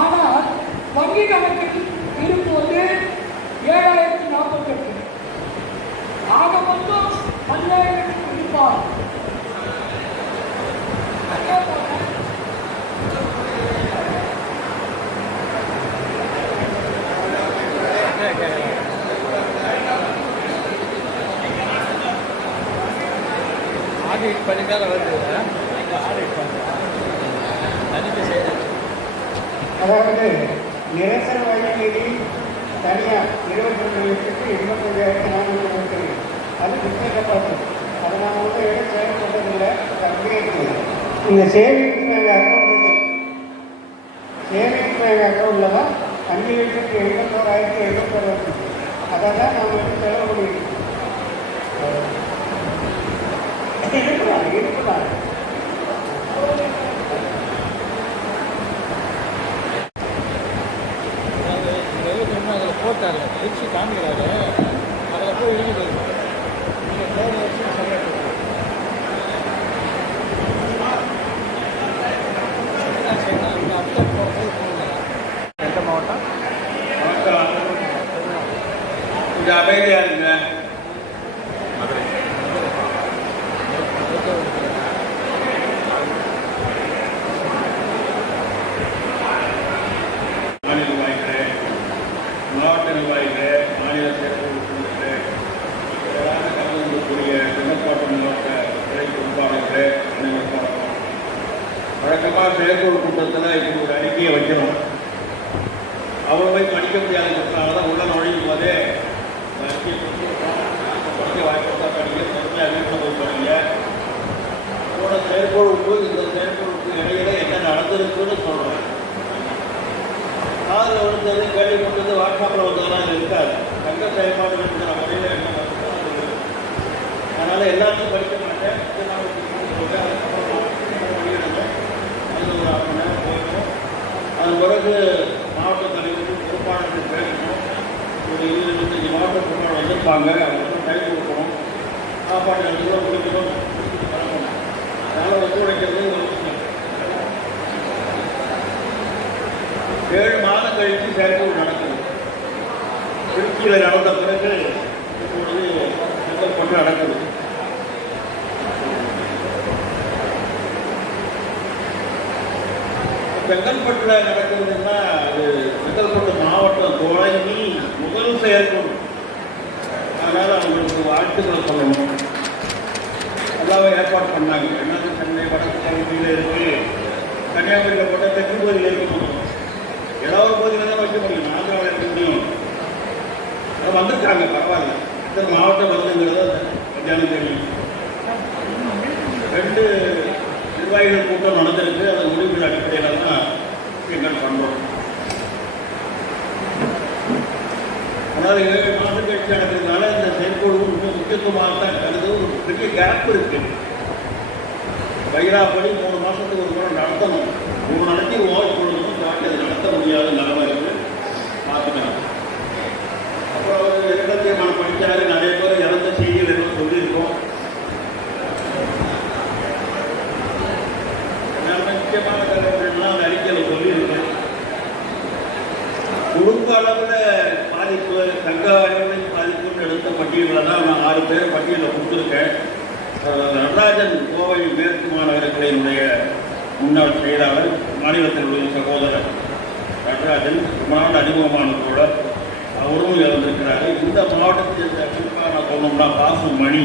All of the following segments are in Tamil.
ஆனால் வங்கி கணக்கில் இருப்போது 7048. ஆக மொத்தம் 10,000 இருப்பார். ஆடிட் பண்ணிக்காத வருது. ஆடிட் பண்ணுறேன் தனிக்கு செய்யணும். அதாவது நிரசர வழங்கி தனியார் 22,85,420 அது பிஸ்னஸ் டெபாசிட். அதை நான் வந்து எதுவும் சேவை பண்ணுறதில்லை. அப்படியே இருக்குது. இந்த savings bank account savings bank அக்கௌண்ட்டில் தான் 5,81,700 இருக்குது. அதை தான் நாம் வந்து செலவு பண்ணியிருக்கோம். இருக்கலாம். அதில் போட்டார் திருச்சி காமிக்கிறாரு. அதில் போய் இருக்குது. நீங்கள் போன வருஷம் சொல்லிட்டு எந்த மாவட்டம்? கொஞ்சம் அமைதியாக இருங்க. மாநில நிர்வாகிகள், மாவட்ட நிர்வாகிகள், மாநில செயற்குழு உறுப்பினர்கள், கலந்துக்கூடிய தென்னக்கோட்டை மாவட்ட துறை பொறுப்பாளர்கள் அனைவருக்கும் வழக்கமாக செயற்குழு கூட்டத்தில் இப்படி ஒரு அறிக்கையை வைக்கணும். அவ்வளோவை படிக்க முடியாததுனால தான் உள்ள நுழையும் போதே அறிக்கையை படிக்க வாய்ப்பு படிக்க பொறுமையாக அறிவிப்பு பண்ணீங்க. அதோட செயற்குழுக்கு இந்த செயற்குழுக்கு இடையில என்ன நடந்திருக்குன்னு சொல்கிறேன். காதில் விழுந்தது கேள்விப்பட்டது வாட்ஸ்அப்பில் வந்ததெல்லாம் இது இருக்காது. தங்க செயல்பாடுகள் முறையில் என்ன நடந்தது. அதனால் எல்லாத்தையும் படிக்க மாட்டேன். அது ஒரு 1/2 மணி நேரம் போயிடும். அதன் பிறகு மாவட்ட தலைவர்கள் பொறுப்பாளர்கள் பேசணும். ஒரு 20-25 மாவட்ட பொறுப்பாளர் வந்திருப்பாங்க. அவங்களுக்கு டைம் கொடுக்கணும். சாப்பாடு எடுத்துக்கூட முடிக்கணும். அதனால் ஒத்துழைக்கிறது 7 மாதம் கழித்து செயற்குழு நடக்குது. திருச்சியில் நடந்த பிறகு இப்பொழுது செங்கல்பட்டு நடக்குது. செங்கல்பட்டில் நடக்குதுன்னா அது செங்கல்பட்டு மாவட்டம் தொடங்கி முதல் செயற்குழு. அதனால் அவங்களுக்கு வாழ்த்துக்களை சொல்லணும். நல்லாவே ஏற்பாடு பண்ணாங்க. என்னது சென்னை வடக்கு பகுதியில் இருக்குது, கன்னியாகுமரியில் போட்ட தெற்கு பகுதியில் இருக்கணும். ஏதாவது பகுதியில் தான் வைக்க முடியும். ஆந்திராவில் இருக்க முடியும். அதை வந்திருக்காங்க. பரவாயில்ல. இந்த மாவட்டம் வருதுங்கிறத மத்தியானம் தெரியும். 2 நிர்வாகிகள் கூட்டம் நடந்திருக்கு. அந்த முடிவுகள் அடிப்படையில் தான் எங்கள் பண்ணுறோம். அதாவது 7 மாதம் கழிச்சு நடக்கிறதுனால இந்த செயற்குழு ரொம்ப முக்கியத்துவமாக தான் கருது. ஒரு பெரிய கேப் இருக்கு. வைராப்படி 3 மாதத்துக்கு ஒரு முறை நடத்தணும். 3 நடத்தி ஓய்வு அதை நடத்த முடியாத நிலைமை இருக்கு. பார்த்துக்கலாம். அப்புறம் அவர் இரண்டத்தையும் படித்தாரு. நிறைய பேர் இறந்த செய்திகள் என்ன சொல்லியிருக்கோம். முக்கியமான தலைவர்கள்லாம் அந்த அறிக்கையில் சொல்லியிருக்கேன். குடும்ப அளவில் பாதிப்பு, தங்க அளவில் பாதிப்புன்னு எடுத்த பட்டியலில் தான் நான் 6 பேர் பட்டியலில் கொடுத்துருக்கேன். நடராஜன் கோவை மேற்கு மாநகரத்தினுடைய முன்னாள் செயலாளர், மாநிலத்தினுடைய சகோதரர் நடராஜன் ரொம்ப நாள் அனுபவமானதோட அவரும் இறந்திருக்கிறாரு. இந்த மாவட்டத்தில் குறிப்பாக நான் சொல்லணும்னா காசு மணி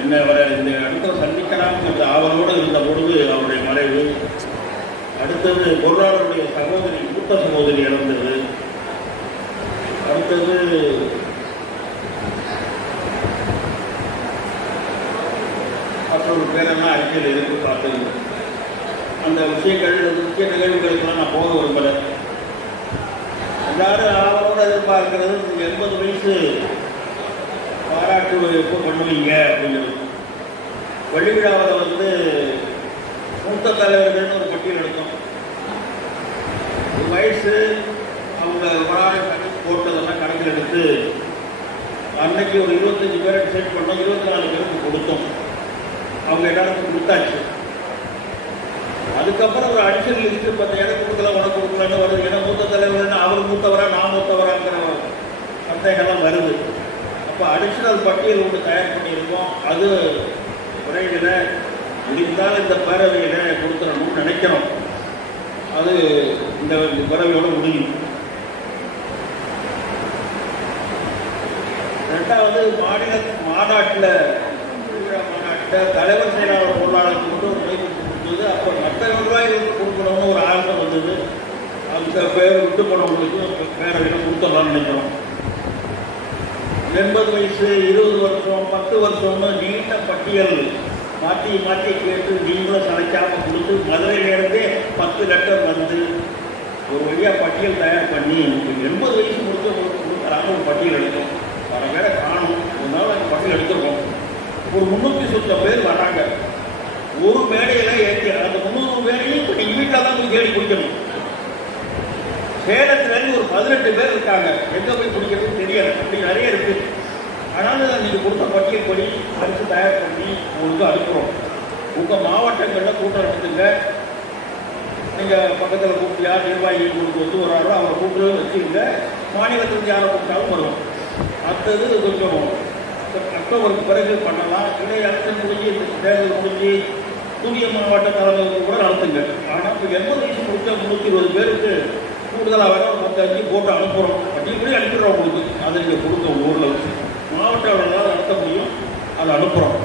என்ன வர இந்த அடுத்த சந்திக்கலாம்னு ஆவலோடு இருந்த பொழுது அவருடைய மறைவு. அடுத்தது பொருளாளருடைய சகோதரி, மூத்த சகோதரி இறந்தது. அடுத்தது மற்றொரு பேரெல்லாம் அறிக்கையில் இருக்கு. பார்த்தது அந்த விஷயங்கள், முக்கிய நிகழ்வுகளுக்கெல்லாம் நான் போக விரும்பலை. எல்லாரும் ஆவலோடு எதிர்பார்க்கிறது 80 வயசு பாராட்டு எப்போ பண்ணுவீங்க அப்படிங்கிறது. வெள்ளி விழாவில் வந்து மூத்த தலைவர்கள்னு ஒரு பட்டியல் எடுத்தோம். வயசு அவங்க போட்டதெல்லாம் கணக்கில் எடுத்து அன்னைக்கு ஒரு 25 பேரை டிசைட் பண்ணோம். 24 பேருக்கு கொடுத்தோம். அவங்க எல்லாருக்கும் கொடுத்தாச்சு. அதுக்கப்புறம் ஒரு அடிஷனல் லிஸ்ட் 10 இடம் கொடுக்கல உனக்கு கொடுக்கலன்னு வருது. ஏன்னா மூத்த தலைவர்னா அவர் மூத்தவரா நான் மூத்தவராங்கிற சந்தேகம்லாம் வருது. அப்போ அடிஷனல் பட்டியல் ஒன்று தயார் பண்ணியிருக்கோம். அது விரைவில் முடிந்தால் இந்த பேரவையில் கொடுத்துடணும்னு நினைக்கிறோம். அது இந்த பேரவையோட முடியும். ரெண்டாவது மாநில மாநாட்டில் தலைவர் செயலாளர் பொருளாளருக்கு மட்டும் ஒரு முறை கொடுத்தது. அப்போ மற்ற நிர்வாகிகளுக்கு கொடுக்கணும்னு ஒரு ஆர்வம் வந்தது. அந்த பேர் விட்டு போனவங்களுக்கு பேரவையில் கொடுத்துடலாம்னு நினைக்கிறோம். 80 வயசு 20 வருஷம் 10 வருஷம்னு நீண்ட பட்டியல் மாற்றி மாற்றி கேட்டு நீங்களும் சளைக்காமல் கொடுத்து மதுரையிலேருந்தே 10 லெட்டர் வந்து ஒரு வழியாக பட்டியல் தயார் பண்ணி 80 வயசு முடிச்சவங்களுக்கு கொடுக்குறாங்க. ஒரு பட்டியல் எடுத்தோம். வர பேரை காணும். ஒரு நாள் அந்த பட்டியல் எடுத்துருக்கோம். ஒரு 300 சொச்சம் பேர் வராங்க. ஒரு மேடையில் ஏற்றி அந்த 300 பேரையும் இப்போ நீங்கள் வீட்டில் தான் போய் தேடி குடிக்கணும். சேலத்துலேருந்து ஒரு 18 பேர் இருக்காங்க. எங்கே போய் குடிக்கிறதுன்னு தெரியாது. அப்படி நிறைய இருக்குது. அதனால் நீங்கள் கொடுத்த பட்டியல் படி அரசு தயார் பண்ணி உங்களுக்கு அனுப்புகிறோம். உங்கள் மாவட்டங்களில் கூட்டம் எடுத்துங்க. நீங்கள் பக்கத்தில் கூப்பிட்டு யார் நிர்வாகி உங்களுக்கு வந்து வராரோ அவரை கூப்பிட்டு வச்சுருங்க. மாநிலத்திலிருந்து யாரை கூப்பிட்டாலும் வருவோம். அடுத்தது கொஞ்சம் அக்டோபருக்கு பிறகு பண்ணலாம். இல்லை எலெக்ஷன் முடிஞ்சு தேர்தல் முடிஞ்சு புதிய மாவட்ட தலைவர்கள் கூட நடத்துங்க. ஆனால் இப்போ 80 வயசு முடிச்ச 320 பேருக்கு கூடுதலாக வேற ஒரு 10 போட்டு அனுப்புகிறோம். பட்டியல் கூட அனுப்பிடுறோம் உங்களுக்கு. அதை நீங்கள் கொடுங்க. ஊரில் வச்சு மாவட்ட அளவில் நடத்த முடியும். அதை அனுப்புகிறோம்.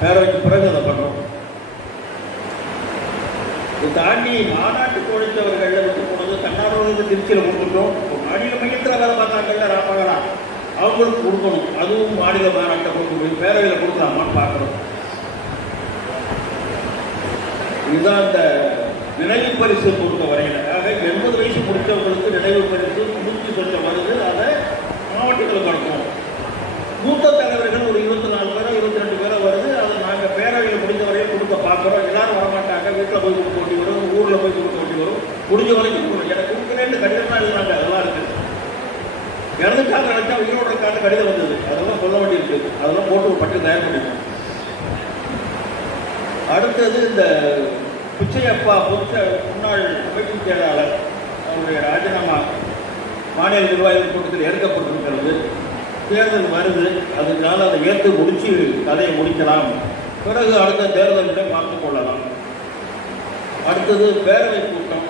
பேரவைக்கு பிறகு அதை பண்ணுறோம். இதை தாண்டி மாநாட்டுக்கு உழைத்தவர்கள் வந்து போனது தன்னார்வலர்களுக்கு திருச்சியில் கொடுத்துட்டோம். இப்போ மாநில மையத்தில் வேலை பார்த்தாங்கல்ல ராமகலா அவங்களுக்கு கொடுக்கணும். அதுவும் மாநில மாநாட்டை கொண்டு போய் பேரவையில் கொடுக்கலாமான்னு பார்க்கணும். இதுதான் இந்த நினைவு பரிசு கொடுக்க வரையில். ஆக 80 வயசு முடித்தவங்களுக்கு நினைவு பரிசு 300 சொச்சம் வருது. அதை மாவட்டங்களுக்கு அனுப்பணும். மூத்த தலைவர்கள் ஒரு 24 பேரோ 22 பேரோ வருது. அதை நாங்கள் பேரவையில் முடிஞ்ச வரையும் கொடுக்க பார்க்குறோம். எல்லாரும் வரமாட்டாங்க. வீட்டில் போய் கொடுக்க வேண்டி வரும். ஊரில் போய் கொடுக்க வேண்டி வரும். முடிஞ்ச வரைக்கும் கொடுக்கணும். எனக்கு கொடுக்குறேன்னு கடிதம்லாம் எழுதுனாங்க. அதெல்லாம் இருக்குது. இறந்துட்டாங்க நினைச்சா உயிரோட இருக்காங்க கடிதம் வந்தது. அதெல்லாம் சொல்ல வேண்டியிருக்கு. அதெல்லாம் போட்டு ஒரு பட்டியல் தயார் பண்ணிருக்கோம். அடுத்தது இந்த பிச்சையப்பா முன்னாள் அமைப்பு செயலாளர் அவருடைய ராஜினாமா மாநில நிர்வாகிகள் கூட்டத்தில் ஏற்கப்பட்டிருக்கிறது. தேர்தல் வருது. அதனால அதை ஏற்று முடிச்சு கதையை முடிக்கலாம். பிறகு அடுத்த தேர்தலில் பார்த்து கொள்ளலாம். அடுத்தது பேரவை கூட்டம்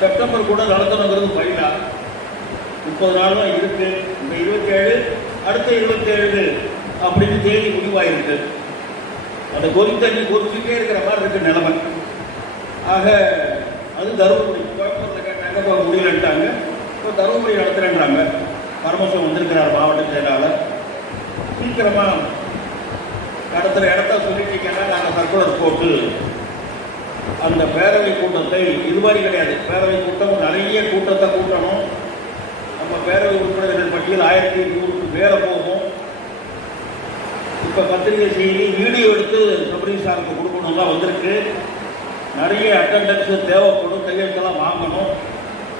செப்டம்பர் கூட நடத்தணுங்கிறது ஃபைலா 30 நாள் தான் இருக்கு. இந்த 27 அடுத்த 27 அப்படின்னு தேதி முடிவாயிருக்கு. அந்த தண்ணி கொதிச்சுட்டே இருக்கிற மாதிரி இருக்கு நிலைமை. ஆக அது தருமபுரி கோயம்புத்தூரில் கேட்டாங்க முடியலன்ட்டாங்க. இப்போ தருமபுரி நடத்துறேன்றாங்க. பரமசிவம் வந்திருக்கிறார் மாவட்ட செயலாளர். சீக்கிரமாக நடத்துகிற இடத்த சொல்லிட்டீங்கன்னா நாங்கள் சர்க்குலர் போட்டு அந்த பேரவை கூட்டத்தை இதுமாதிரி கிடையாது. பேரவை கூட்டம் நிறைய கூட்டத்தை கூட்டணும். நம்ம பேரவை உறுப்பினர்கள் பட்டியல் 1200 பேரை போகும். இப்போ பத்திரிகை செய்தி வீடியோ எடுத்து சபரீஷாருக்கு கொடுக்கணும் தான் வந்திருக்கு. நிறைய அட்டண்டன்ஸு தேவைப்படும். கையெழுத்தெல்லாம் வாங்கணும்.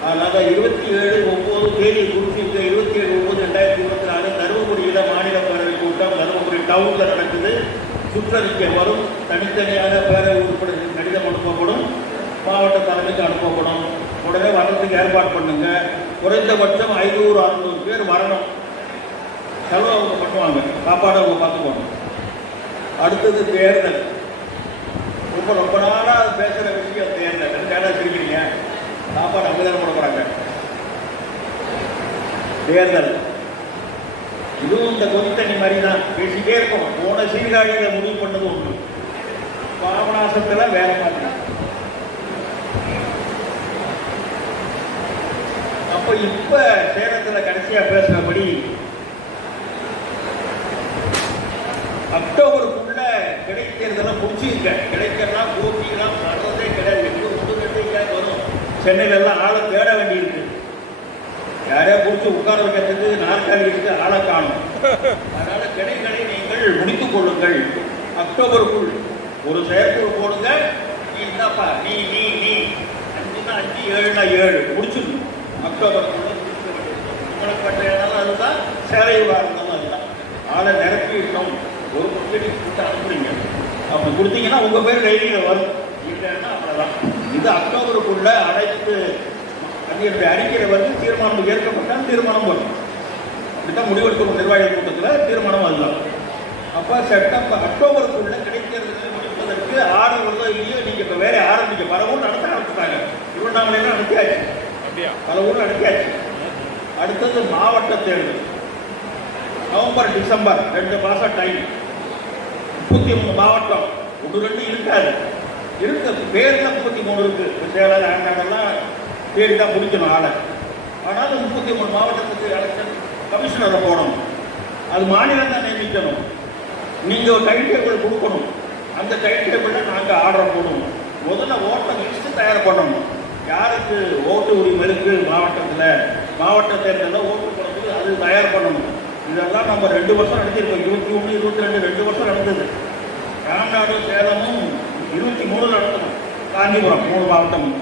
அதனால் 27/9 தேதி குறிப்பிட்ட 27/9/2024 தருமபுரியில் மாநில பேரவை கூட்டம் தருமபுரி டவுனில் நடக்குது. சுற்றறிக்கை வரும். தனித்தனியாக பேரவை உறுப்பினர்கள் கடிதம் அனுப்பப்படும். மாவட்ட தலைமைக்கு அனுப்பப்படும். உடனே வரத்துக்கு ஏற்பாடு பண்ணுங்க. குறைந்தபட்சம் 500-600 பேர் வரணும். செலவு அவங்க பண்ணுவாங்க. சாப்பாடு அவங்க பார்த்துக்கணும். அடுத்தது தேர்தல். ரொம்ப நாளாக பேசுகிற விஷயம் தேர்தல். கேட்டால் சிரிக்கிறீங்க. சாப்பாடு அங்கே தான் போட போகிறாங்க. தேர்தல் இதுவும் இந்த கொதித்தண்ணி மாதிரி தான் பேசிக்கிட்டே இருக்கும். போன சீர்காழியில் முடிவு பண்ணது ஒன்று, பாபநாசத்தில் வேற மாதிரி. அப்போ இப்போ சேலத்தில் கடைசியாக பேசுகிறபடி அக்டோபருக்குள்ள கிடைக்கிறதெல்லாம் முடிச்சிருக்க. கிடைக்கிறதா போட்டிலாம் வர்றதே கிடையாது. எங்களுக்கு முதுகட்டைக்காக வரும். சென்னையிலெல்லாம் ஆளை தேட வேண்டியிருக்கு. யாரையா பிடிச்சி உட்கார வைக்கிறதுக்கு நாற்காலி இருக்கு, ஆளை காணும். அதனால கிடைகளை நீங்கள் முடித்துக் கொள்ளுங்கள். அக்டோபருக்குள் ஒரு செயற்குழு போடுங்க. நீ என்னப்பா நீ நீ நீ 5 7 7 முடிச்சிடணும். அக்டோபருக்குள்ள உங்களுக்கு அதுதான் சேலை உதாரணம். அதுதான் ஆளை நிரப்பிட்டோம். ஒரு பட்ஜெட் கொடுத்து அனுப்புறீங்க. அப்படி கொடுத்தீங்கன்னா உங்கள் பேர் டைரியில் வரும். இல்லைன்னா அவ்வளோதான். இது அக்டோபருக்குள்ள அனைத்து என்னுடைய அறிக்கையில் வந்து தீர்மானம் ஏற்கப்பட்டால் தீர்மானம் வரும். அப்படித்தான் முடிவெடுக்கணும் நிர்வாகிகள் கூட்டத்தில் தீர்மானம் அதுதான். அப்போ அக்டோபருக்குள்ள கிடைக்கிறது முடிப்பதற்கு ஆர்டர் வருதோ இல்லையோ நீங்கள் இப்போ வேற ஆரம்பிக்க பல ஊர் நடத்த ஆரம்பிச்சிட்டாங்க. திருவண்ணாமலையெல்லாம் நடத்தியாச்சு, பல ஊர் நடத்தியாச்சு. அடுத்தது மாவட்ட தேர்தல் நவம்பர் டிசம்பர் 2 மாதம் டைம். 33 மாவட்டம், 1-2 இருக்காது, இருக்கு பேர்ல 33 இருக்கு. சேலம் ஆண்டாடெல்லாம் தேடி தான் முடிக்கணும் ஆளை. ஆனாலும் 33 மாவட்டத்துக்கு எலெக்ஷன் கமிஷனரை போடணும். அது மாநிலம் தான் நியமிக்கணும். நீங்கள் ஒரு டைம் டேபிள் கொடுக்கணும். அந்த டைம் டேபிளில் நாங்கள் ஆர்டர் போடணும். முதல்ல ஓட்டர் லிஸ்ட்டு தயார் பண்ணணும். யாருக்கு ஓட்டு உரிமை இருக்கு மாவட்டத்தில், மாவட்ட தேர்தலில் ஓட்டு போடுறது அது தயார் பண்ணணும். இதெல்லாம் நம்ம 2 வருஷம் நடத்திருக்கோம். 21, 22 2 வருஷம் நடந்தது. ராம்நாடு சேலமும் 23 நடத்தணும். காஞ்சிபுரம் 3 மாவட்டமும்.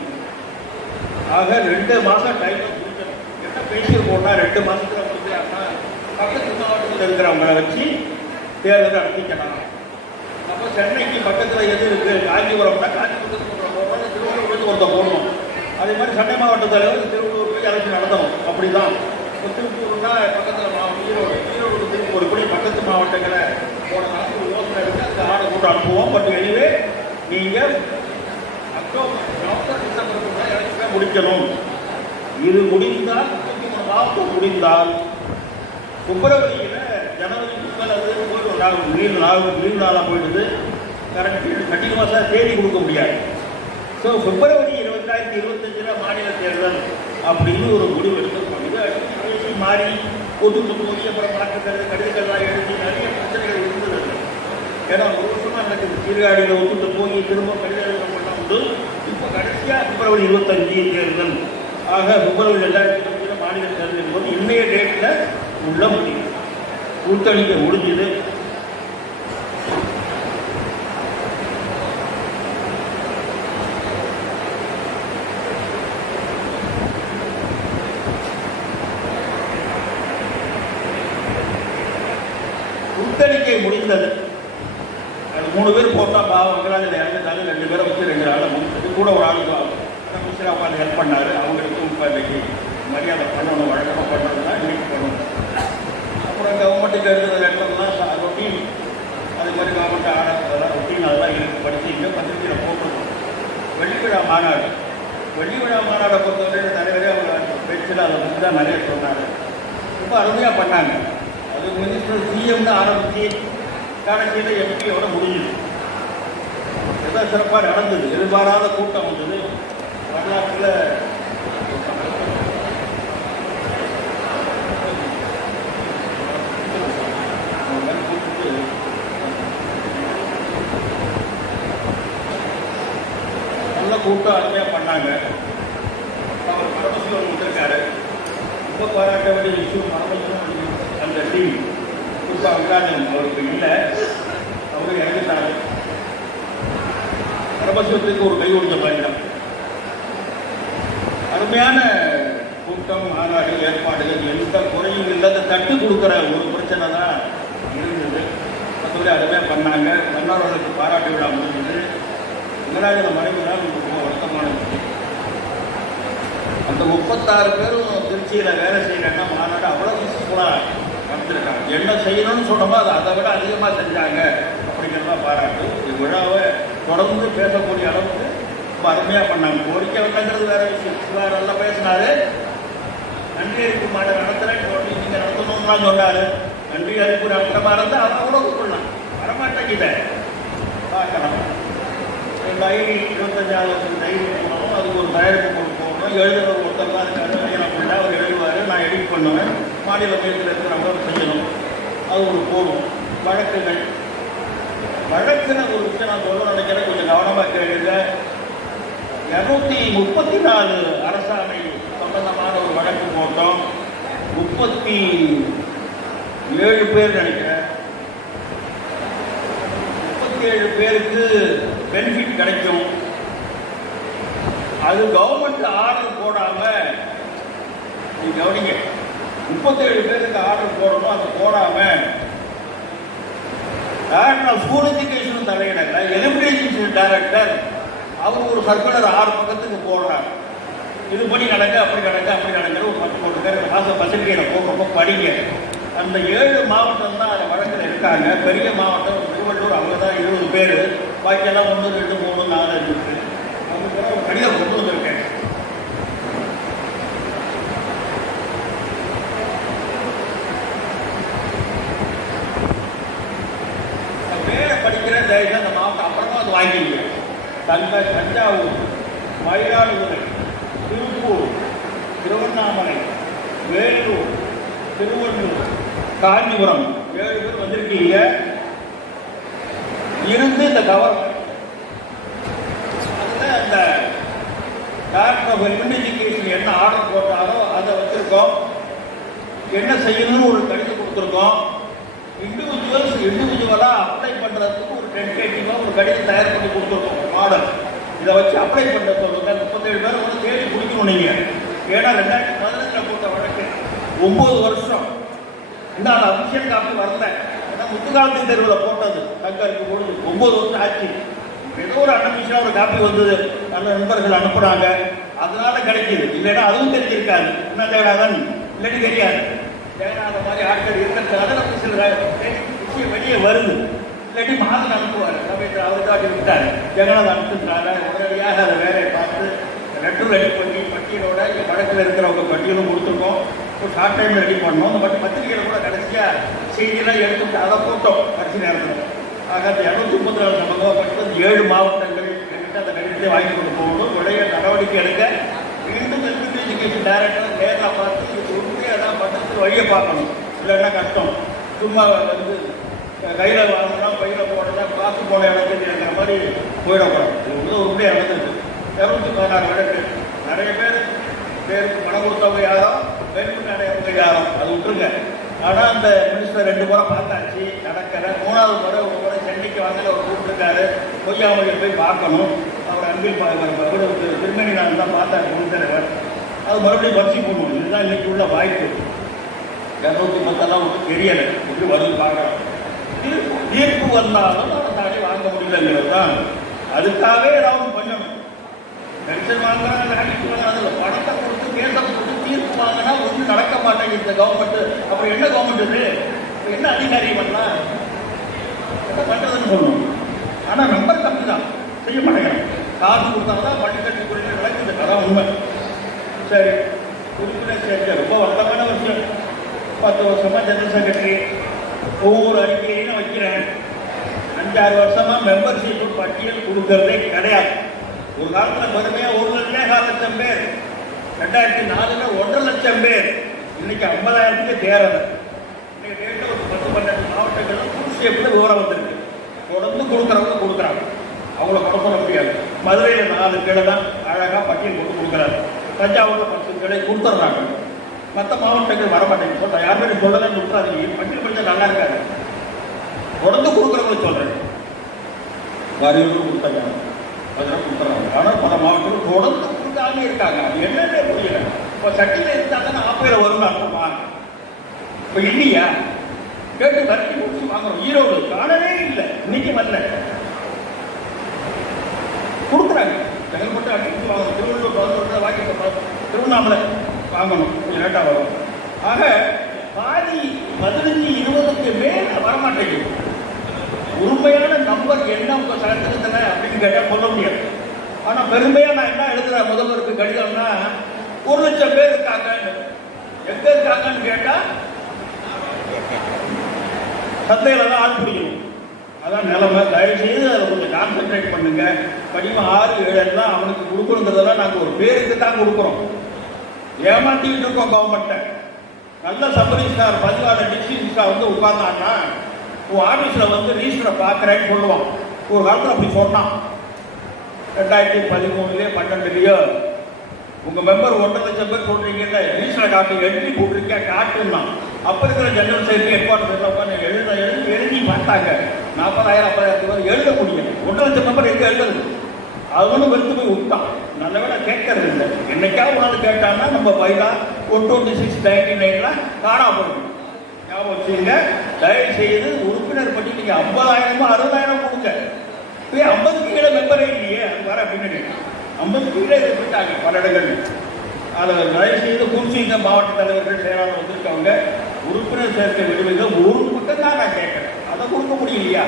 ஆக 2 மாதம் டைம் முடிக்கணும். என்ன பேசியிருக்கோம்னா 2 மாதத்தில் முடிச்சாங்கன்னா பக்கத்து மாவட்டத்தில் இருக்கிறவங்களை வச்சு தேர்தல் நடத்திக்கலாம். அப்போ சென்னைக்கு பக்கத்தில் எது இருக்குது, காஞ்சிபுரம்னா காஞ்சிபுரத்துக்கு போடுறோம், திருவள்ளூருக்கு ஒருத்தர் போடணும். அதே மாதிரி சென்னை மாவட்ட தலைவர் திருவள்ளூர் போய் எலெக்ஷன் நடத்தணும். அப்படி தான் இப்போ திருப்பூர்னா பக்கத்தில் ஈரோடு, ஈரோடு திருப்பூர் இப்படி பக்கத்து மாவட்டங்களை போடலாம் ஒரு யோசனை இருக்குது. அதுக்கு ஆர்டர் போட்டு அனுப்புவோம். பட் எனிவே நீங்கள் அக்டோபர் நவம்பர் டிசம்பருக்குள்ள எலெக்ஷனை முடிக்கணும். இது முடிந்தால் 33 மாவட்டம் முடிந்தால் பிப்ரவரியில் ஜனவரி 30 லீவு நாளாக போயிடுது. கண்டினியூஸாக தேதி கொடுக்க முடியாது. ஸோ பிப்ரவரி 2025 மாநில தேர்தல் அப்படின்னு ஒரு முடிவு எடுத்துருக்கோம். இது மாறி பொது போய் அப்புறம் மாற்றுக்கிறது கடிதங்கள்லாம் எழுதி நிறைய பிரச்சனைகள் இருந்தது. ஏன்னா 1 வருஷமாக நடக்குது. சீர்காழியில் ஒத்துட்டு போய் திரும்ப கடிதம் பண்ண உண்டு. இப்போ கடைசியாக பிப்ரவரி 25 தேர்தல். ஆக பிப்ரவரி 2025 மாநில தேர்தல் போது இன்றைய டேட்டில் உள்ள முடியும் கூட்டணிக்க முடிஞ்சது. கூட்டணிக்கை முடிந்தது. அது 3 பேர் போட்டா பாவம் வெங்கடாஜில் இறந்துட்டாலும் 2 பேரை வச்சு 2 ஆளை முடிச்சது. கூட ஒரு ஆள் மிஸ்ரா உட்காந்து ஹெல்ப் பண்ணார். அவங்களுக்கும் இப்போ இன்னைக்கு மரியாதை பண்ணணும், வழக்கமாக பண்ணுறதுனா இன்னைக்கு பண்ணணும். அப்புறம் கவர்மெண்ட்டுக்கு எழுதுகிற லெட்டர்லாம் ரொட்டீன், அது மாதிரி கவர்மெண்ட் ஆர்டர் அதெல்லாம் ரொட்டீன் அதெல்லாம் இருக்குது. படித்து இங்கே பத்திரிகையில் போட்டுருக்கோம். வெள்ளிவிழா மாநாடு, வெள்ளிவிழா மாநாடை பொறுத்தவரை தலைவரே அவங்க பேச்சில் அதை பற்றி தான் நிறைய சொன்னார். ரொம்ப அருமையாக பண்ணாங்க. அது மினிஸ்டர் சிஎம்னு ஆரம்பித்து கடைசியில் எம்பியோட முடிஞ்சுது. எதாவது சிறப்பாக நடந்தது. எதிர்பாராத கூட்டம் வந்தது. வரலாற்றில் நல்ல கூட்டம் அருமையாக பண்ணாங்க. அவர் பரமசிவன் வந்திருக்காரு. ரொம்ப பாராட்ட வேண்டிய விஷயம் பரமசிவன் அந்த டீம் குறிப்பாக வெங்கடாஜன் அவருக்கு இல்லை, அவரு இறங்கிட்டாரு. பரமசிவத்துக்கு ஒரு கை ஒழுங்க பயணம். அருமையான கூட்டம், மாநாடு ஏற்பாடுகள் எந்த குறையும் இல்லாத தட்டு கொடுக்குற ஒரு பிரச்சனை தான் இருந்தது. மற்றபடி அருமையாக பண்ணாங்க. மன்னர்களுக்கு பாராட்டு விழா முடிஞ்சது. வெங்கடாஜன மறைவு தான் ரொம்ப வருத்தமான விஷயம். அந்த 36 பேரும் திருச்சியில் வேலை செய்யலைன்னா மாநாடு அவ்வளோ யூஸ்ஃபுல்லாக நடந்திருக்காங்க. என்ன செய்யணும்னு சொன்னோமோ அதை விட அதிகமாக செஞ்சாங்க அப்படிங்கிறதா பாராட்டு. இந்த விழாவை தொடர்ந்து பேசக்கூடிய அளவுக்கு ரொம்ப அருமையாக பண்ணாங்க. கோரிக்கை வந்தங்கிறது வேற விஷயம். சிலர் நல்லா பேசினாரு. நன்றி அறிவிப்பு மாநாடு நடத்துகிறேன்னு சொல்லி நீங்கள் நடத்தணும்னு தான் சொன்னார். நன்றி அறிவிப்பு நடத்துகிற மாதிரி இருந்தால் அதை கூட கூப்பிடலாம். வரமாட்டேங்கிட்ட பார்க்கலாம். டைரி 25,000 டைரி போகணும். அதுக்கு ஒரு தயாரிப்பு கொண்டு போகணும். எழுதுகிற ஒருத்தர் தான் இருக்காரு. ஐயா அவர் எழுதுவார், நான் எடிட் பண்ணுவேன். மாநில மையத்தில் இருக்கிறவங்க செய்யணும். அது ஒரு போடும். வழக்குகள் வழக்குன்னு ஒரு விஷயம் நான் சொல்ல நினைக்கிறேன். கொஞ்சம் கவனமாக கேளுங்க. 234 அரசாணை சம்பந்தமான ஒரு வழக்கு போட்டோம். 37 பேர் நினைக்கிறேன். 37 பேருக்கு பெனிஃபிட் கிடைக்கும். அது கவர்மெண்ட் ஆர்டர் போடாம நீங்க கவனிங்க. 37 பேருக்கு ஆர்டர் போடணும். அது போடாம ஸ்கூல் எஜுகேஷன் தலையிடல, எலிமினேஷன் டைரக்டர் அவர் ஒரு சர்க்குலர் 6 பக்கத்துக்கு போடுறார். இது படி நடங்க, அப்படி நடங்க, அப்படி நடங்கிற ஒரு 10 பேர் மாதம் பத்திரிகையில் போகிறப்போ படிங்க. அந்த 7 மாவட்டம் தான் அதில் வழக்கில் இருக்காங்க. பெரிய மாவட்டம் திருவள்ளூர், அவங்க தான் 20 பேர், பாக்கியெல்லாம் 1, 2, 3, 4 இருக்குது. அவங்க ஒரு கடிதம் கொண்டு வந்திருக்கேன். வேலை படிக்கிற அந்த மாவட்டம் அப்புறமா அது வாங்கிங்க. தஞ்சாவூர், மயிலாடுதுறை, திருப்பூர், திருவண்ணாமலை, வேலூர், திருவள்ளூர், காஞ்சிபுரம் 7 பேர் வந்திருக்கீங்க. இருந்து இந்த கவர்மெண்ட் அதில் அந்த டைரக்டர் ஆஃப் இன்வெஸ்டிகேஷன் என்ன ஆர்டர் போட்டாரோ அதை வச்சுருக்கோம். என்ன செய்யணும்னு ஒரு கடிதம் கொடுத்துருக்கோம். இண்டிவிஜுவலாக அப்ளை பண்ணுறதுக்கு ஒரு டென்டேட்டிவாக ஒரு கடிதம் தயார் பண்ணி கொடுத்துருக்கோம். மாடல் இதை வச்சு அப்ளை பண்ண சொல்லுங்க. 37 பேர் வந்து தேடி பிடிக்கணும் நீங்கள். ஏன்னா 2015 போட்ட வழக்கு 9 வருஷம் இன்னும் அந்த அபிஷியல் காப்பி வரல. ஏன்னா முத்துக்காலத்தின் தெருவில் போட்டது தங்கருக்கு பொழுது 9 வருஷம் ஆச்சு. ஏதோ ஒரு அன்அபிஷியலாக ஒரு காப்பி வந்தது, நல்ல நண்பர்கள் அனுப்புகிறாங்க, அதனால கிடைக்கிது. இல்லைன்னா அதுவும் தெரிஞ்சிருக்காது. என்ன தேடாதன் இல்லைன்னு தெரியாது. ஏன்னா அந்த மாதிரி ஆட்கள் இருக்கிறதுனால நமக்கு சில விஷயம் வெளியே வருது. இல்லாட்டி மாதிரி அனுப்புவார். சமயத்தில் அவர் காட்டி விட்டார், ஜெகநாத் அனுப்பிச்சுட்டாங்க. உடனடியாக அதை வேலையை பார்த்து லெட்டர் ரெடி பண்ணி பட்டியலோட இங்கே வழக்கில் இருக்கிறவங்க பட்டியலும் கொடுத்துருக்கோம். ஒரு ஷார்ட் டைமில் ரெடி பண்ணோம். அந்த பத்திரிகையில் கூட கடைசியாக செய்தியெல்லாம் எடுத்துட்டு அதை போட்டோம் கடைசி நேரத்தில். ஆக அந்த 234 சம்பந்தமாக பட்டு 7 மாவட்டங்கள் என்கிட்ட அந்த கடிதத்தை வாங்கி கொண்டு போகணும். உடைய நடவடிக்கை எடுக்க மீண்டும் எஜுகேஷன் டைரக்டர் நேரில் பார்த்து இது உண்மையாக தான் பட்டத்தில் வழியை பார்க்கணும். இல்லைன்னா கஷ்டம். சும்மா வந்து கையில் வாங்கினா பையில் போடனா காசு போன இடத்துக்கு இருக்கிற மாதிரி போயிடக்கூடாது. இது வந்து உண்மையாக நடந்துருக்கு. 216 வழக்கு. நிறைய பேருக்கு பணம் கொடுத்தவங்க யாரும், பெருமை அடையவங்க யாரும், அது விட்டுருங்க. ஆனால் அந்த மினிஸ்டர் 2 முறை பார்த்தாச்சு, நடக்கிற 3வது முறை ஒரு முறை சென்னைக்கு வாங்கல அவர் கூப்பிட்டுருக்காரு. பொய்யாமொழியில் போய் பார்க்கணும். அவர் அன்பில் திருமணி நான் தான் பார்த்தாரு முன்தலைவர். அது மறுபடியும் வரிசை போடணும். இதுதான் இன்னைக்கு உள்ள வாய்ப்பு. 210 ஒன்றும் தெரியலை, இப்படி வருது பார்க்கலாம். தீர்ப்பு வந்தாலும் அதை தாண்டி வாங்க முடியலங்கிறது தான். அதுக்காகவே ஏதாவது பண்ணணும். பென்ஷன் வாங்குறாங்க, வேலைக்கு வாங்குறாங்க, பணத்தை கொடுத்து கேஸை கொடுத்து தீர்ப்பு வாங்கினா ஒன்றும் நடக்க மாட்டேங்குது இந்த கவர்மெண்ட்டு. அப்புறம் என்ன கவர்மெண்ட் இது? என்ன அதிகாரி பண்ணலாம், என்ன பண்ணுறதுன்னு சொல்லணும். ஆனால் நம்பர் கம்மி தான், செய்ய மாட்டேங்கிறாங்க. காசு கொடுத்தாங்க தான் பள்ளி கட்டி குறிப்பிட்ட நடக்குது. அதான் உண்மை. சரி, உறுப்பினர் சேர்க்கை ரொம்ப வருத்தமான விஷயம். 10 வருஷமாக ஜெனரல் செக்ரட்டரி ஒவ்வொரு அறிக்கையையும் வைக்கிறேன். 5-6 வருஷமாக மெம்பர்ஷிப் பட்டியல் கொடுக்கறதே கிடையாது. ஒரு காலத்தில் வறுமையாக 1,400,000 பேர், 2004 1,00,000 பேர், இன்னைக்கு 50,000க்கு தேரலை. இன்னைக்கு டேட்டில் ஒரு 10-12 மாவட்டங்களும் புதுசேப்பில் விவரம் வந்திருக்கு. தொடர்ந்து கொடுக்குறவங்க கொடுக்குறாங்க, அவங்கள குறை சொல்ல முடியாது. மதுரையில் 4 கிளை தான் அழகாக பட்டியல் போட்டு கொடுக்குறாரு. தஞ்சாவூரில் 10 கிளை கொடுத்துட்றாங்க. மற்ற மாவட்டங்கள் வரமாட்டேங்குது. சொல்கிறேன், யாருமே சொல்லலன்னு விட்டுறாதீங்க. பட்டியல் படித்தா நல்லா இருக்காது. தொடர்ந்து கொடுக்குறவங்க சொல்கிறேன். வரிகளும் கொடுத்தாங்க, அதெல்லாம் கொடுத்துறாங்க. ஆனால் பல மாவட்டங்கள் தொடர்ந்து கொடுக்காம இருக்காங்க. அது என்னன்னே புரியல. இப்போ சட்டியில் இருந்தாங்கன்னா ஆப்பையில் வரும்னு அர்த்தமா? இப்போ இல்லையா? கேட்டு வரட்டி முடிச்சு வாங்குறோம். ஈரோடு காணவே இல்லை, இன்னைக்கு வரல. கொடுக்குறாங்க. செங்கல்பட்டு அடிச்சு வாங்கணும், திருவள்ளூர் வாங்கி திருவண்ணாமலை வாங்கணும், கொஞ்சம் லேட்டாக வரும். ஆக பாதி 15-20க்கு மேலே வரமாட்டேங்குது. உண்மையான நம்பர் என்ன உங்கள் சட்டத்தில் அப்படின்னு கேட்டால் சொல்ல முடியாது. ஆனால் பெருமையாக நான் என்ன எழுதுகிறேன் முதல்வருக்கு கடிதம்னா, 1,00,000 பேர் இருக்காங்கன்னு. எங்கே இருக்காங்கன்னு கேட்டால் சந்தையில் தான் ஆள் பிடிக்கணும். அதான் நிலைமை. தயவுசெய்து அதை கொஞ்சம் கான்சென்ட்ரேட் பண்ணுங்க. படிவம் 6, 7 எல்லாம் அவனுக்கு கொடுக்கணுங்கிறதெல்லாம் நாங்கள் ஒரு பேருக்கு தான் கொடுக்குறோம். ஏமாற்றிக்கிட்டு இருக்கோம் கவர்மெண்ட்டை. நல்ல சபரிஸ்டார் பதிவாளர் டிஸ்ட்ரிக்டா வந்து உட்கார்ந்தான்னா உன் ஆஃபீஸில் வந்து ரிஜிஸ்டரை பார்க்குறேன்னு சொல்லுவான். ஒரு காலத்தில் அப்படி சொன்னான். 2013 12 உங்கள் மெம்பர் 1,00,000 பேர் போட்டிருக்கீங்க, ரிஜிஸ்டர் காப்பி எழுதி போட்டிருக்கா காட்டுன்னா. அப்போ இருக்கிற ஜெனரல் செக்ரட்டரி ஹெட்குவார்டர் உட்காந்து எழுதி பார்த்தாங்க. 40,000 50,000 பேர் எழுத முடியும். 1,00,000 மெம்பர் எங்கே எழுதுறது? அவனும் வெறுத்து போய் விட்டான். நல்ல வேலை கேட்கறது இல்லை. என்னைக்காவது ஒரு நாள் கேட்டான்னா நம்ம பைலா 126/99 காணா போடணும். ஞாபகம் வச்சுங்க. தயவு செய்து உறுப்பினர் பற்றி நீங்கள் 50,000 60,000 கொடுங்க. இப்போ 50 கீழே மெம்பரே இல்லையே, அது வர அப்படின்னு 50 கீழே போயிட்டாங்க பல இடங்கள். அதை தயவு செய்து குறிச்சிங்க, மாவட்ட தலைவர்கள் செயலாளர் வந்திருக்கவங்க உறுப்பினர் சேர்க்கை விடுவீங்க. ஒரு பக்கம் தான் நான் கேட்குறேன், அதை கொடுக்க முடியலையா?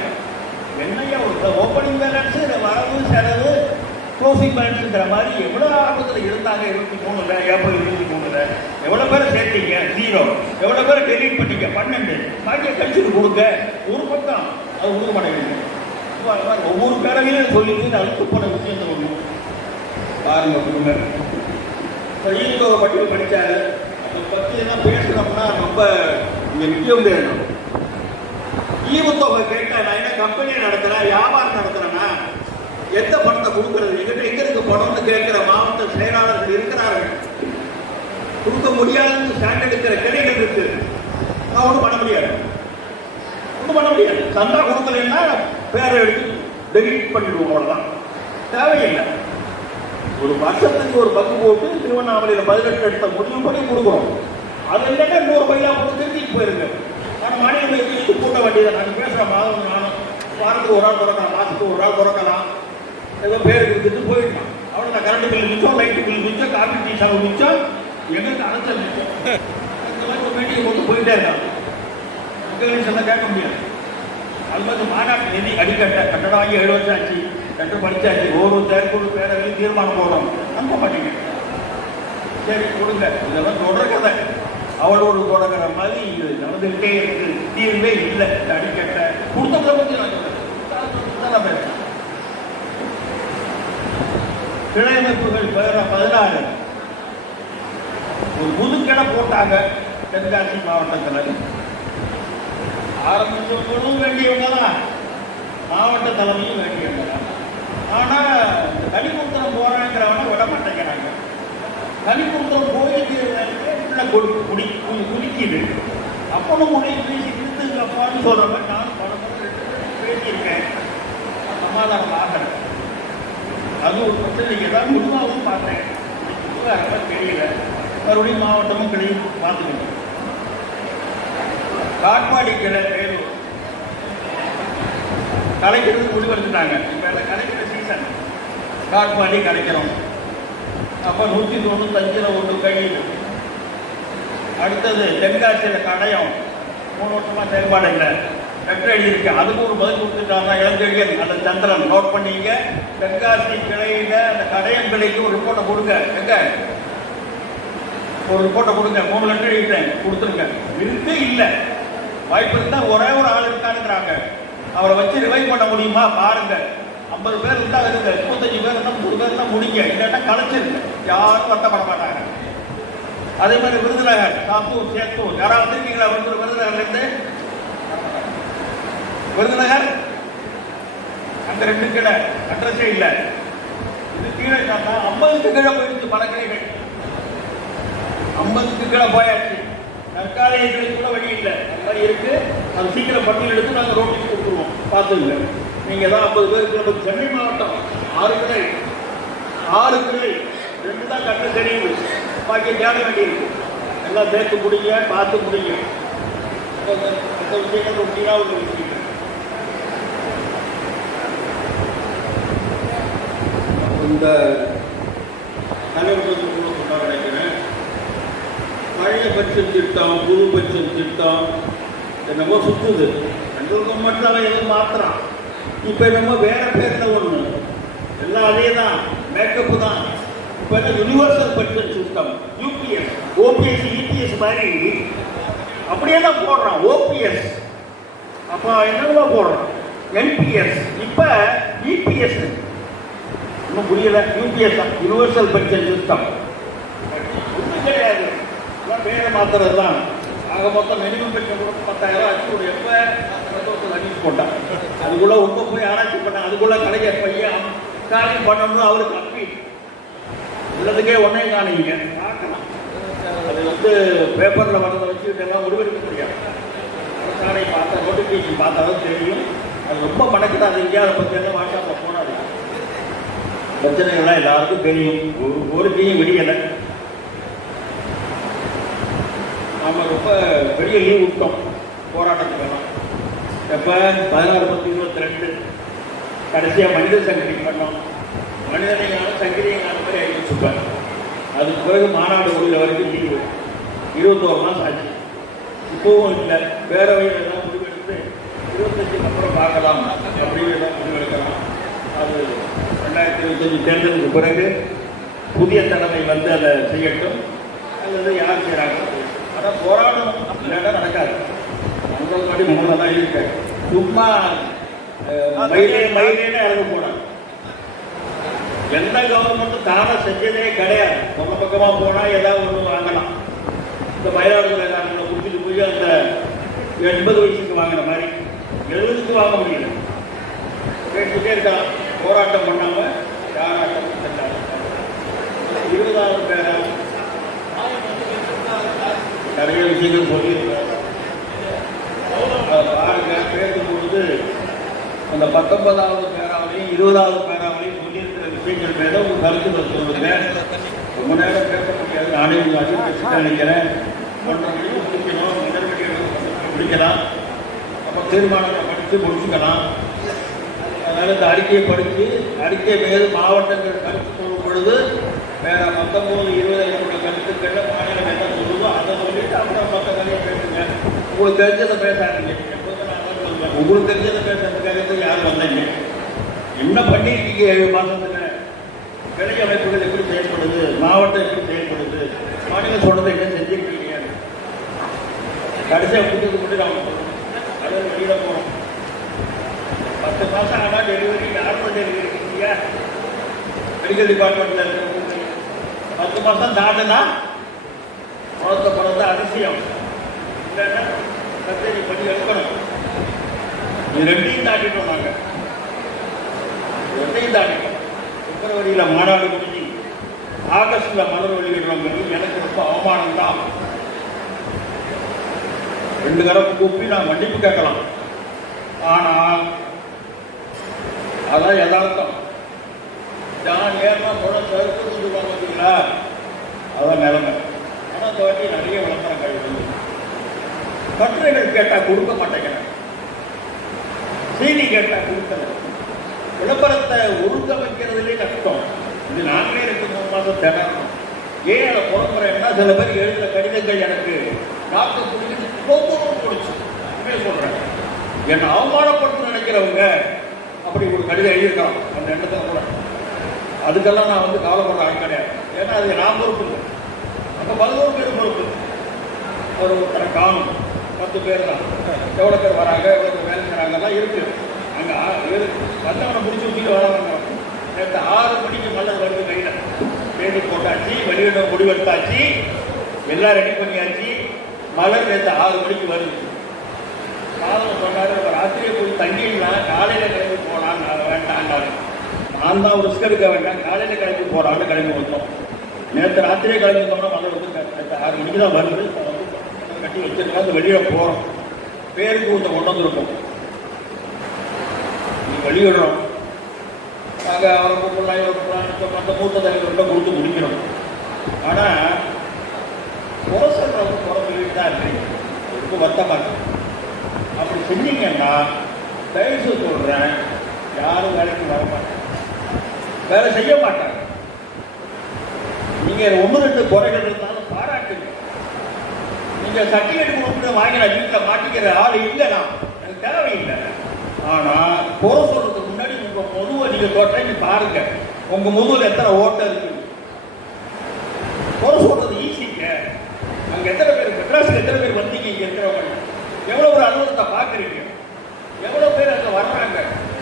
என்னையா ஒரு ஓப்பனிங் பேலன்ஸு, வரவு செலவு, க்ளோசிங் பேலன்ஸுங்கிற மாதிரி எவ்வளோ ஆபத்தில் இருந்தாங்க 23ல், ஏப்ரல் 23ல் எவ்வளோ பேரை சேர்த்தீங்க? 0. எவ்வளோ பேரை டெலீட் பண்ணிக்க? 12. பாக்கிய கட்சிக்கு கொடுங்க. ஒரு பக்கம் அது கொடுக்க மாட்டேங்குது. ஒவ்வொரு பேரவையிலும் சொல்லிட்டு அழுத்து போன விஷயத்தை ஒன்றும் பாருங்க. கொடுங்க. ஈகோவை பட்டியல் படித்தாரு. அதை பற்றி எல்லாம் பேசுகிறோம்னா ரொம்ப இங்கே நிற்க முடியாது. ஈவுத்தொகை கேட்டால் நான் என்ன கம்பெனியை நடத்துகிறேன், வியாபாரம் நடத்துகிறேன்னா எந்த பணத்தை கொடுக்கறது? எங்கிட்ட எங்க இருக்கு பணம்னு கேட்கிற மாவட்ட செயலாளர்கள் இருக்கிறார்கள். கொடுக்க முடியாதுன்னு ஸ்டாண்ட் எடுக்கிற கிளைகள் இருக்கு. நான் ஒன்றும் பண்ண முடியாது, ஒன்றும் பண்ண முடியாது. சந்தா கொடுக்கலன்னா பேரை எடுத்து டெலிட் பண்ணிடுவோம், அவ்வளோதான். தேவையில்லை. ஒரு வருஷத்துக்கு ஒரு பங்கு போட்டு திருவண்ணாமலையில் 18 எடுத்த முடிவு பண்ணி கொடுக்குறோம். அது இல்லைன்னா 100 பையா போட்டு திருச்சிக்கு போயிருங்க. ஆனால் மாநில இது கூட்ட வேண்டியதை நாங்கள் பேசுகிற மாதம் நானும் வாரத்துக்கு ஒரு ஆள் திறக்கலாம், மாதத்துக்கு ஒரு ஆள் திறக்கலாம், ஏதோ பேர் கொடுத்துட்டு போயிடலாம். அவ்வளோ நான் கரண்ட் பில் மிச்சம், லைட்டு பில் மிச்சம், காப்பி டீ செலவு மிச்சம், எங்களுக்கு அலைச்சல் மிச்சம். இந்த மாதிரி ஒரு மீட்டிங் கொண்டு போயிட்டே இருக்காங்க. மக்கள் சொன்னால் கேட்க முடியாது. அது மாதிரி மாநாட்டு நிதி அடிக்கட்ட கட்டடம் வாங்கி 7 வருஷம் ஆச்சு, கட்டடம் படித்தாச்சு. ஒரு செயற்குழு பேரவையில் தீர்மானம் போடுறோம், நம்ப மாட்டீங்க. சரி கொடுங்க, இதெல்லாம் தொடர்கதை. அவளோடு தொடங்குற மாதிரி இது நடந்துகிட்டே இருக்கு. தீர்வே இல்லை. அடிக்கட்ட கொடுத்தவங்களை பற்றி நான் பேசுறேன். கிளை அமைப்புகள் 16 ஒரு புதுக்கிடை போட்டாங்க தென்காசி மாவட்டத்தில். ஆரம்பிச்சவங்களும் வேண்டியவங்க தான், மாவட்ட தலைமையும் வேண்டியவங்க தான். ஆனால் இந்த கலிமுத்திரம் போறாங்கிறவன விட மாட்டேங்கிறாங்க. கலிமுத்திரம் போயிட்டு குடிக்குது. அப்பனும் முறை பேசிட்டு அப்பான்னு சொல்ற மாதிரி நான் பல பேசியிருக்கேன். சமாதானம் ஆகிறேன். அது ஒரு பிரச்சனை. ஏதாவது முடிவாகவும் பார்த்தேன், தெரியல. மறுபடியும் மாவட்டமும் கிளையும் பார்த்துக்கணும். காட்பாடி கிளை வேலூர் கலைக்கிறது முடிவெடுத்துட்டாங்க. இப்போ எல்லாம் கலைக்கிற சீசன். காட்பாடி கலைக்கிறோம். அப்போ 195 ஒன்று கையில். அடுத்தது தென்காசியில் கடையம் 3 வருஷமாக செயல்பாடு இல்லை, லெட்டர் எழுதியிருக்கு. அதுக்கு ஒரு பதில் கொடுத்துட்டாங்க. இளஞ்செழியன் அந்த சந்திரன் நோட் பண்ணிங்க. தென்காசி கிளையில் அந்த கடையம் கிளைக்கு ஒரு ரிப்போர்ட்டை கொடுங்க. எங்க ஒரு ரிப்போர்ட்டை கொடுங்க. 3 லெட்டர் எழுதிட்டேன், கொடுத்துருங்க. இருக்கு இல்லை, வாய்ப்பு இருந்தால் ஒரே ஒரு ஆள் இருக்காருங்கிறாங்க. அவரை வச்சு ரிவைவ் பண்ண முடியுமா பாருங்க. 50 பேர் இருந்தால் இருங்க, 35 பேர் இருந்தால் 30 பேர் இருந்தால் முடிங்க. இல்லைன்னா கலைச்சிருங்க, யாரும் வருத்தப்பட மாட்டாங்க. அதே மாதிரி விருதுநகர், சாத்தூர், சேத்தூர் யாராவது வந்திருக்கீங்களா? விருதுநகர்லேருந்து விருதுநகர் அங்கே 2 கிளை, அட்ரஸே இல்லை. இது கீழே 50க்கு கீழே போயிடுச்சு. பல கிளைகள் 50க்கு கீழே போயாச்சு. தற்காலிகளுக்கு கூட வழி இல்லை. அந்த மாதிரி இருக்கு. அது சீக்கிரம் பட்டியல் எடுத்து நாங்கள் ரோட்டிக்கு கொடுத்துருவோம், பார்த்துங்க. நீங்கள் தான் 50 பேருக்கு. நமக்கு சென்னை மாவட்டம் 6 கிளை, 2 தான் கட்ட தெரியுது. பாக்கி தேட வேண்டியிருக்கு. எல்லாம் சேர்த்து முடிங்க, பார்த்து முடிங்க. அந்த விஷயங்கள் ரொட்டீனாக ஒரு விஷயம். இந்த தலைவர்கள் சொல்ல நினைக்கிறேன். பழைய பென்ஷன் திட்டம், புது பென்ஷன் திட்டம் என்னமோ சுற்றுது. ரெண்டுக்கும் மட்டும் எதுவும் மாத்திரம். இப்போ என்னமோ வேற பேரில் ஒன்று, எல்லாம் அதே தான், மேக்கப்பு தான். இப்போ என்ன universal pension system, UPS, OPS, EPS மாதிரி அப்படியே தான் போடுறான். ஓபிஎஸ் அப்போ என்னென்ன போடுறான், என்பிஎஸ், இப்போ இபிஎஸ். இன்னும் புரியல. யூபிஎஸ் தான், யூனிவர்சல் பென்ஷன் சிஸ்டம். ஒன்றும் கிடையாது, பேரை மாத்திரம் தான். ஆக மொத்தம் மினிமம் பென்ஷன் கூட 10,000 ஆச்சு. எப்போ அடிச்சு போட்டான். அதுக்குள்ள ரொம்ப போய் ஆராய்ச்சி பண்ணாங்க. அதுக்குள்ள கலைஞர் பையன் காரியம் பண்ணணும்னு அவருக்கு அப்பி உள்ளதுக்கே ஒன்னே காணிங்க பார்க்கலாம். அது பேப்பரில் வரதை வச்சுக்கிட்டு எல்லாம் முடிவெடுக்க முடியாது. அரசாணை பார்த்தா, நோட்டிஃபிகேஷன் பார்த்தாலும் தெரியும். அது ரொம்ப பணக்கிட்ட. அது இங்கே அதை பற்றி எல்லாம் வாட்ஸ்அப்பில் போனாது. பிரச்சனைகள்லாம் எல்லாருக்கும் தெரியும். ஒரு கோரிக்கையும் விடியலை. நாம் ரொம்ப பெரிய லீவ் விட்டோம் போராட்டத்துக்கெல்லாம். எப்போ 16/10/22 கடைசியாக மனித சங்கிலி பண்ணோம். மனிதனையான சங்கிலியான மாதிரி அறிவிச்சுப்பார். அதுக்கு பிறகு மாநாடு உள்ள வரைக்கும் லீவு 21 மாதம் ஆச்சு. இப்போவும் இல்லை. பேரவையில் எல்லாம் முடிவெடுத்து 25க்கு அப்புறம் பார்க்கலாம் அப்படின்னு எல்லாம் முடிவெடுக்கலாம். அது 2025 தேர்தலுக்கு பிறகு புதிய தலைமை வந்து அதை செய்யட்டும், அல்லது யார் செய்கிறாங்க. ஆனால் போராட்டம் இல்லைன்னா நடக்காது. அவங்களுக்கு மட்டும் முன்னாடி தான் இருக்க சும்மா மயிலேன்னு இறங்க போனாங்க. எந்த கவர்மெண்ட்டும் தானே செஞ்சதே கிடையாது. சொந்த பக்கமாக போனால் ஏதாவது ஒன்று வாங்கலாம். இந்த மயிலாடுதுறை காரணங்களை குடிச்சிட்டு போய் அந்த 80 வயசுக்கு வாங்கின மாதிரி 70க்கு வாங்க முடியல. கேட்டுக்கிட்டே இருக்கலாம். போராட்டம் பண்ணாமல் யாராட்டம் செஞ்சாங்க. 20,000 பேரா நிறைய விஷயங்கள் சொல்லியிருக்காங்க. பாருங்க, பேசும்பொழுது அந்த 19வது பேராவிலையும் 20வது பேராவிலையும் சொல்லியிருக்கிற விஷயங்கள் மேலே ஒரு கருத்துக்கள் சொல்லுங்க. ரொம்ப நேரம் பேச முடியாது. நானே பேச நினைக்கிறேன். 1.5 மணிக்கு முடிக்கணும். முடிக்கலாம். அப்போ தீர்மானத்தை படித்து முடிச்சுக்கலாம். அதனால் இந்த அறிக்கையை படித்து அறிக்கை மீது மாவட்டங்கள் கருத்து சொல்லும் பொழுது வேற 19, 20 கருத்துக்களில் மாநிலம் என்ன சொல்லுதோ அதை சொல்லிட்டு அப்புறம் மற்ற கதையை பேசுங்க. உங்களுக்கு தெரிஞ்சதை பேசாதீங்க. உங்களுக்கு தெரிஞ்சதை பேசுறதுக்காக யாரும் வந்தீங்க? என்ன பண்ணியிருக்கீங்க 7 மாதத்துல? கிளை அமைப்புகள் எப்படி செயல்படுது, மாவட்டம் எப்படி செயல்படுது, மாநிலம் சொல்றதை என்ன செஞ்சிருக்கீங்க? கடைசியாக முடிஞ்சது மட்டும் நாம சொல்லணும். அதை வெளியிட போகிறோம். 10 மாதம் ஆனால் டெலிவரி நார்மல் டெலிவரி இல்லையா? மெடிக்கல் டிபார்ட்மெண்ட்ல இருக்கிறவங்க 10 மாதம் தாண்டுனா பிறந்த அதிசயம். இல்லைன்னா கச்சேரி பண்ணி எடுக்கணும். இது 2ஐயும் தாண்டிட்டோம். நாங்கள் 2ஐயும் தாண்டிட்டோம். பிப்ரவரியில் மாநாடு முடிஞ்சு ஆகஸ்டில் மலர் வெளியிடுறோம். எனக்கு ரொம்ப அவமானம் தான். 2 தடவை கூப்பி நான் மன்னிப்பு கேட்கலாம். ஆனால் அதான் யதார்த்தம். நான் ஏமா கருத்து சொல்லுவாங்க பார்த்தீங்களா? அதான் நிலைமை. ஆனால் அந்த வாட்டி நிறைய விளம்பரங்கள் வந்து கட்டுரைகள் கேட்டால் கொடுக்க மாட்டேங்கிறேன். செய்தி கேட்டால் கொடுக்கல. விளம்பரத்தை ஒழுங்கமைக்கிறதுலே கஷ்டம். இது நாங்களே 2-3 மாதம் திணறணும். ஏன் அதை புறம்புறேன்னா சில பேர் எழுதுகிற கடிதங்கள் எனக்கு நாட்டை பிடிச்சி ஒவ்வொரு பிடிச்சி சொல்கிறேன். என்னை அவமானப்படுத்த நினைக்கிறவங்க அப்படி ஒரு கடிதம் எழுதியிருக்கலாம். அந்த எண்ணத்தில் கூட அதுக்கெல்லாம் நான் வந்து கவலைப்படுற ஆள் கிடையாது. ஏன்னா அது நான் பொறுப்பு இல்லை. அப்போ 11 பேர் பொறுப்பு. ஒருத்தரை காணும் 10 பேர் தான். எவ்வளோ பேர் வராங்க, எவ்வளோ பேர் வேலை செய்கிறாங்கலாம் இருக்குது. அங்கே வந்தவனை முடிச்சு வச்சுட்டு வராங்க. நேற்று 6 மணிக்கு மலர் வருது கையில். தேடி போட்டாச்சு, வெளியிட முடிவெடுத்தாச்சு, எல்லாம் ரெடி பண்ணியாச்சு. மலர் நேற்று 6 மணிக்கு வருது. காலம் சொன்னார், நம்ம ராத்திரியை போய் தங்கிடலாம், காலையில் கிளம்பி போகலான்னு வேண்டாண்டாரு. நான் தான் ரிஸ்க் எடுக்க வேண்டாம், காலையில் கிளம்பி போகலான்னு கிளம்பி வந்தோம். நேற்று ராத்திரியே கிளம்பி வந்தோம்னா மலர் வந்து நேற்று 6 மணிக்கு தான் வருது. கட்டி வச்சிருக்காங்க. வெளியிட போகிறோம். பேருக்கு கொஞ்சம் கொண்டு வந்துருக்கோம். நீ வெளியிடுறோம். நாங்கள் அவரை கூப்பிடலாம் அந்த மூத்த தலைவர்கிட்ட கொடுத்து முடிக்கணும். ஆனால் குறை சொல்கிறவங்க குறை சொல்லிட்டு தான் இருக்கீங்க. ரொம்ப வருத்தமாக இருக்கு. அப்படி செஞ்சீங்கன்னா தயவுசு சொல்கிறேன், யாரும் வேலைக்கு வர மாட்டாங்க, வேலை செய்ய மாட்டாங்க. நீங்கள் 1-2 குறைகள் இருந்தாலும் பாராட்டுங்க. நீங்கள் சர்டிஃபிகேட் கொடுத்து வாங்கின வீட்டில் மாட்டிக்கிற ஆள் இல்லைனா எனக்கு தேவையில்லை. ஆனால் குறை சொல்றதுக்கு முன்னாடி உங்கள் முதுவை நீங்கள் தொட்டை பாருங்க. உங்கள் முதுவில் எத்தனை ஓட்டை இருக்கு. குறை சொல்றது ஈஸிங்க. அங்கே எத்தனை பேர் மெட்ராஸுக்கு எத்தனை பேர் வந்தீங்க? இங்கே இருக்கிறவங்க எவ்வளோ ஒரு அலுவலகத்தை பார்க்குறீங்க? எவ்வளோ பேர் அங்கே வர்றாங்க?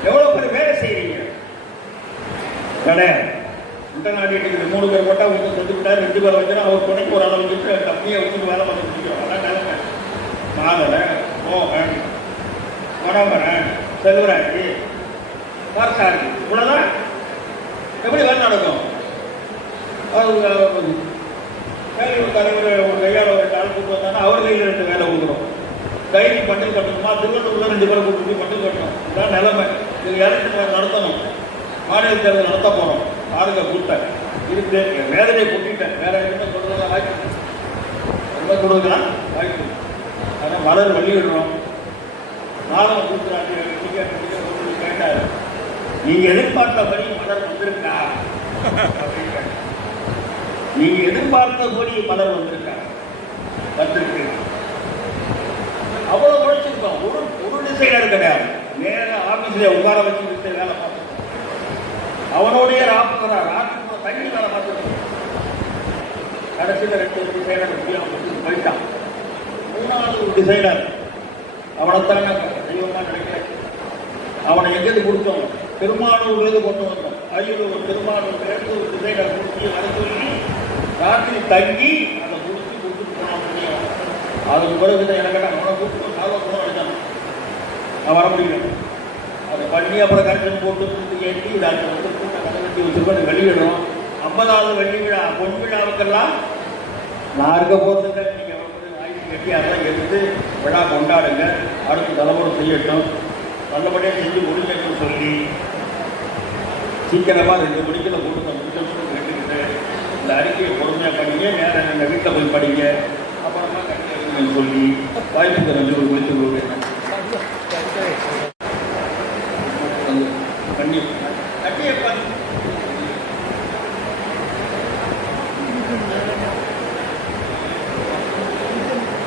எவ்வளோ பேர் வேலை செய்கிறீங்க? கிடையாது. இன்டர்நாட்டிக்கு 3 பேர் போட்டால் ஒருத்தர் செஞ்சுக்கிட்டார், 2 பேர் வச்சுன்னா அவர் துணைக்கு ஒரு அளவு வச்சுட்டு கம்மியை வச்சுட்டு வேலை பார்த்து முடிக்கிறோம். அதான் நிலைமை. மாதவன், மோகன், மனோகரன், செல்வராஜ், பார்த்தாரு, இவ்வளோதான். எப்படி வேலை நடக்கும்? வேலையூர் தலைவர் ஒரு கையால் ஒரு ஆள் கூட்டு வந்தாங்கன்னா அவர் கையில் 2 வேலை கொடுக்குறோம். டைரி பண்டில் கட்டணுமா? திருவள்ளூர்ல 2 பேரை கூட்டு பண்டில் கட்டணும். இதுதான் நிலைமை. இது எலெக்ஷன் நடத்தணும். மாநில தேர்தல் நடத்த போகிறோம். பாருங்க கூட்டேன் இருக்கு. வேதனை கூட்டிட்டேன். வேற என்ன சொல்றதா வாய்ப்பு என்ன கொடுக்கலாம் வாய்ப்பு. ஆனால் மலர் வெளியிடுறோம். நானும் கூட்டுறாங்க கேட்டார். நீங்க எதிர்பார்த்தபடி மலர் வந்திருக்கா அப்படின்னு கேட்டார். நீங்க எதிர்பார்த்தபடி மலர் வந்திருக்கா? வந்திருக்கு. அவ்வளவு உழைச்சிருக்கோம். ஒரு டிசைனர் கிடையாது. நேர ஆபீஸ்ல உட்கார வச்சு வேலை பார்த்துருக்கோம். அவனுடைய ராத்திரி தண்ணி வேலை பார்த்துருக்கோம். கடைசியில் 2 டிசைனர் போயிட்டான். 3வது டிசைனர் அவனைத்தானே தெய்வமா நினைக்கிறேன். அவனை எங்கேருந்து கொடுத்தோம்? திருமானூர்லேருந்து கொண்டு வந்தோம். அரியலூர் திருமானூர்லேருந்து ஒரு டிசைனர் முடிச்சு வர சொல்லி ராத்திரி தங்கி அதை முடிச்சு கொடுத்துட்டு போனான் முடியும். அதுக்கு பிறகு எனக்கு அவனை கூப்பிட்டு சாதம் கூட வச்சான். நான் வர முடியல. அதை பண்ணி அப்புறம் கரெக்ஷன் போட்டு ஏற்றி அதை வந்து கூட்ட கதை கட்டி வச்சுருக்கோம். வெளியிடும் 50வது வெள்ளி விழா பொன் விழாவுக்கெல்லாம் நான் இருக்க போகிறதுங்க. நீங்கள் ஆய்வு கட்டி அதெல்லாம் எடுத்து விழா கொண்டாடுங்க. அடுத்த தலைமுறை செய்யட்டும். நல்லபடியாக செஞ்சு முடிக்கணும்னு சொல்லி சீக்கிரமாக 2 மணிக்கில் கூட்டத்தை முடிக்கணும்னு கேட்டுக்கிட்டு இந்த அறிக்கையை பொறுமையாக படிங்க. நேரம் எங்கள் வீட்டில் போய் படிங்க. அப்புறமா கட்டி சொல்லி வாய்ப்புக்கு நன்றி ஒரு முடித்து கொடுக்குறேன். கண்டியப்பன்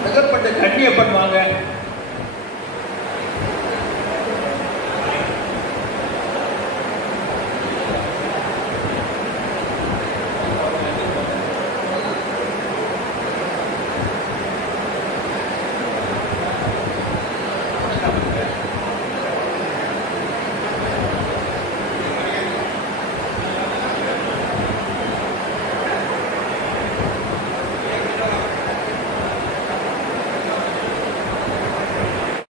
மிகப்பட்ட கண்டியப்பன் வாங்க.